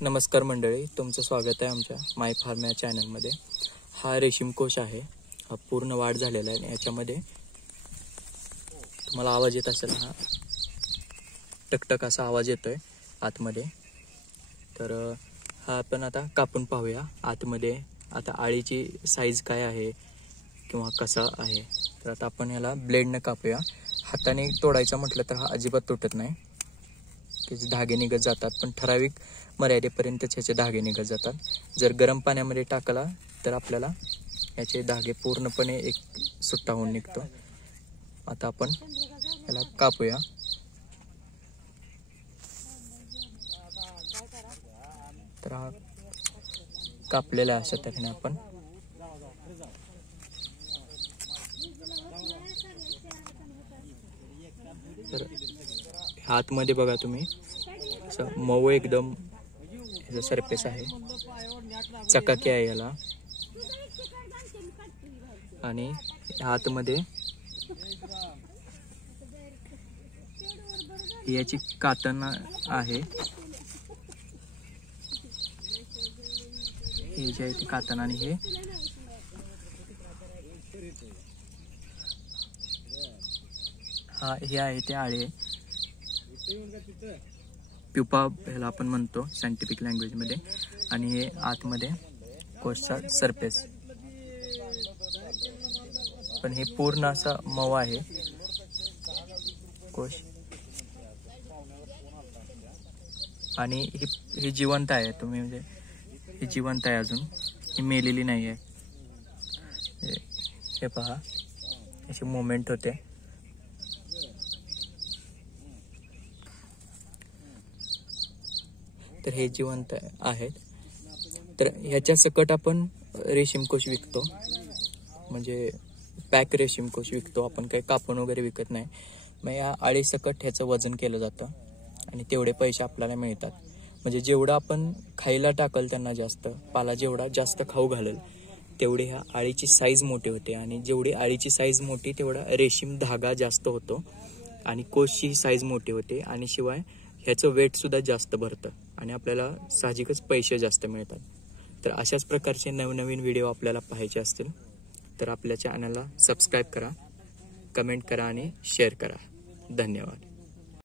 नमस्कार मंडळी, तुमचं स्वागत आहे आमच्या माय फार्म या चॅनलमध्ये। हा रेशीम कोश आहे, हा पूर्ण वाढ झालेला आहे। याच्यामध्ये तुम्हाला आवाज येत असेल, हा टकटक असा आवाज येतोय आतमध्ये। तर हा आपण आता कापून पाहूया आतमध्ये आता आळीची साईज काय आहे किंवा कसा आहे। तर आता आपण याला ब्लेडने कापूया। हाताने तोडायचा म्हटलं तर हा अजिबात तुटत नाही, त्याचे धागे निघत जातात, पण ठराविक मर्यादेपर्यंत त्याचे धागे निघत जातात। जर गरम पाण्यामध्ये टाकला तर आपल्याला याचे धागे पूर्णपणे एक सुट्टा होऊन निघतो। आता आपण याला कापूया। तर हा कापलेला अशा तऱ्हेने आपण तर हातमध्ये बघा तुम्ही असं मऊ एकदम याचा सरफेस आहे, चकाकी आहे याला। आणि हातमध्ये याची कातण आहे, हे जे आहे ते कातण, आणि हे हे आहे ते आळे, प्युपा ह्याला आपण म्हणतो सायंटिफिक लँग्वेज मध्ये। आणि हे आतमध्ये कोशचा सरफेस, पण हे पूर्ण असा मऊ आहे कोश। आणि ही जिवंत आहे, तुम्ही म्हणजे ही जिवंत आहे, अजून ही मेलेली नाही आहे। हे पहा, याची मुवमेंट होते। तर हे जिवंत आहेत। तर ह्याच्या सकट आपण रेशीम कोश विकतो, म्हणजे पॅक रेशीम कोश विकतो आपण, काही कापून वगैरे विकत नाही। मग या आळी सकट ह्याचं वजन केलं जातं आणि तेवढे पैसे आपल्याला मिळतात। म्हणजे जेवढं आपण खायला टाकल त्यांना, जास्त पाला जेवढा जास्त खाऊ घालेल तेवढे ह्या आळीची साईज मोठी होते, आणि जेवढी आळीची साईज मोठी तेवढा रेशीम धागा जास्त होतो, आणि कोशची साईज मोठी होते, आणि शिवाय ह्याचं वेट सुद्धा जास्त भरतं, आणि आपल्याला साहजिकच पैसे जास्त मिळतात। तर अशाच प्रकारचे नवनवीन व्हिडिओ आपल्याला पाहायचे असतील तर आपल्या चॅनलला सबस्क्राईब करा, कमेंट करा आणि शेअर करा। धन्यवाद।